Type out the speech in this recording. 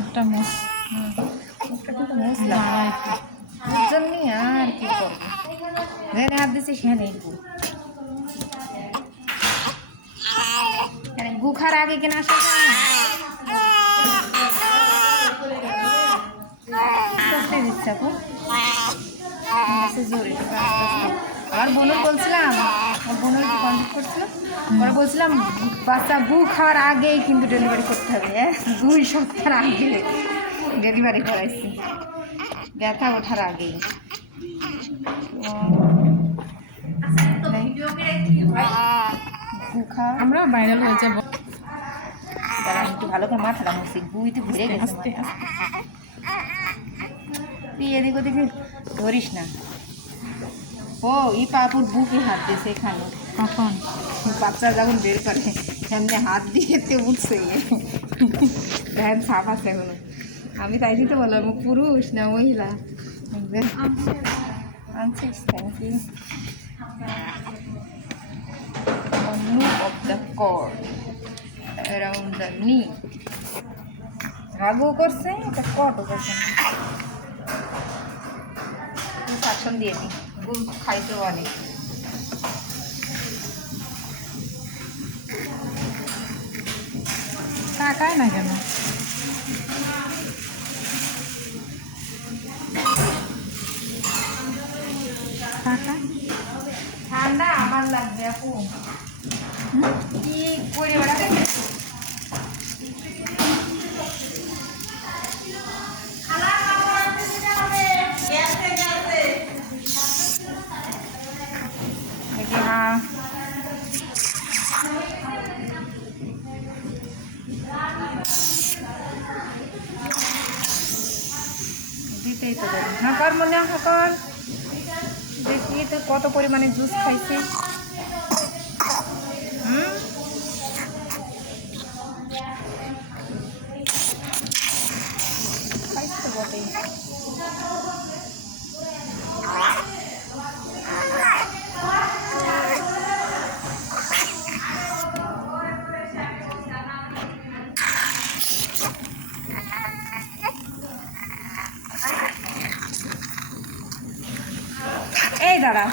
একটা মোষ মুখটা কিন্তু মশলা জন্যই আর কি করবো যেখানে হাত দিচ্ছি সেখানে গু খার আগে কিনা আসা যায় না আস্তে দিচ্ছে আপু জোরে আস্তে আস্তে আমার বোনের বলছিলাম আমার বোনের কন্ট্যাক্ট করছিলাম ওরা বলছিলাম বাচ্চা গু খাওয়ার আগেই কিন্তু ডেলিভারি করতে হবে হ্যাঁ 2 সপ্তাহ আগে ডেলিভারি করাইছি ব্যথা ওঠার আগেই গু খাওয়া আমরা ভাইরাল হয়ে যাবো তারা একটু ভালো করে মাথাটা মুছি গুইতে ঘুরে গেছে আস্তে আস্তে তুই এদিক ওদিকে ধরিস না ও এই পাপুর বুকে হাত দিয়েছে এখানে কখন বাচ্চা যখন বের করে সামনে হাত দিয়ে উঠছে দেখেন সাপ আছে এখনো আমি তাই দিতে বললাম পুরুষ না মহিলা আনছিস thank you loop of the cord around the knee রাগও করছে এটা কটও করছে শাসন দিয়ে দিই গুল খাইতেও অনেক কাকায় না কেন কাকা ঠান্ডা আমার লাগবে আপু কি করে বেড়াবে হ্যাঁ দিতেই তো দেবেন হ্যাঁ কর মনে হয় কর দেখি তো কত পরিমাণে জুস খাইছে খাইছে তো বটেই এই দাঁড়া